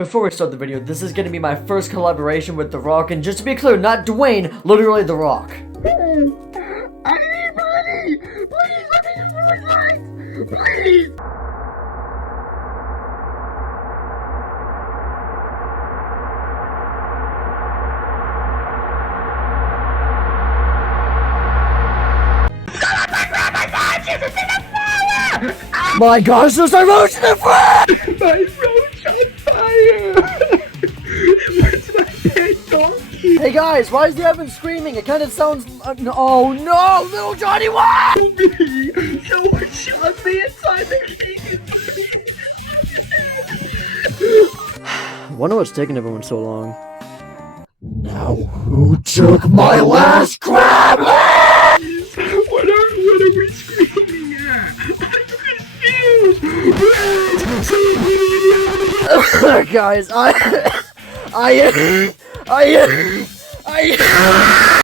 Before we start the video, this is going to be my first collaboration with The Rock, and just to be clear, not Dwayne, literally The Rock. I need money! Please, let me use my lights! Please! My gosh, there's a roach in the front! My roach on fire! Where's my dead donkey? Hey guys, why is the oven screaming? It kind of sounds... oh no, little Johnny, what? Someone shot me inside the vegan. Wonder what's taking everyone so long. Now who took my last crab? What are we screaming at? I'm confused! Guys,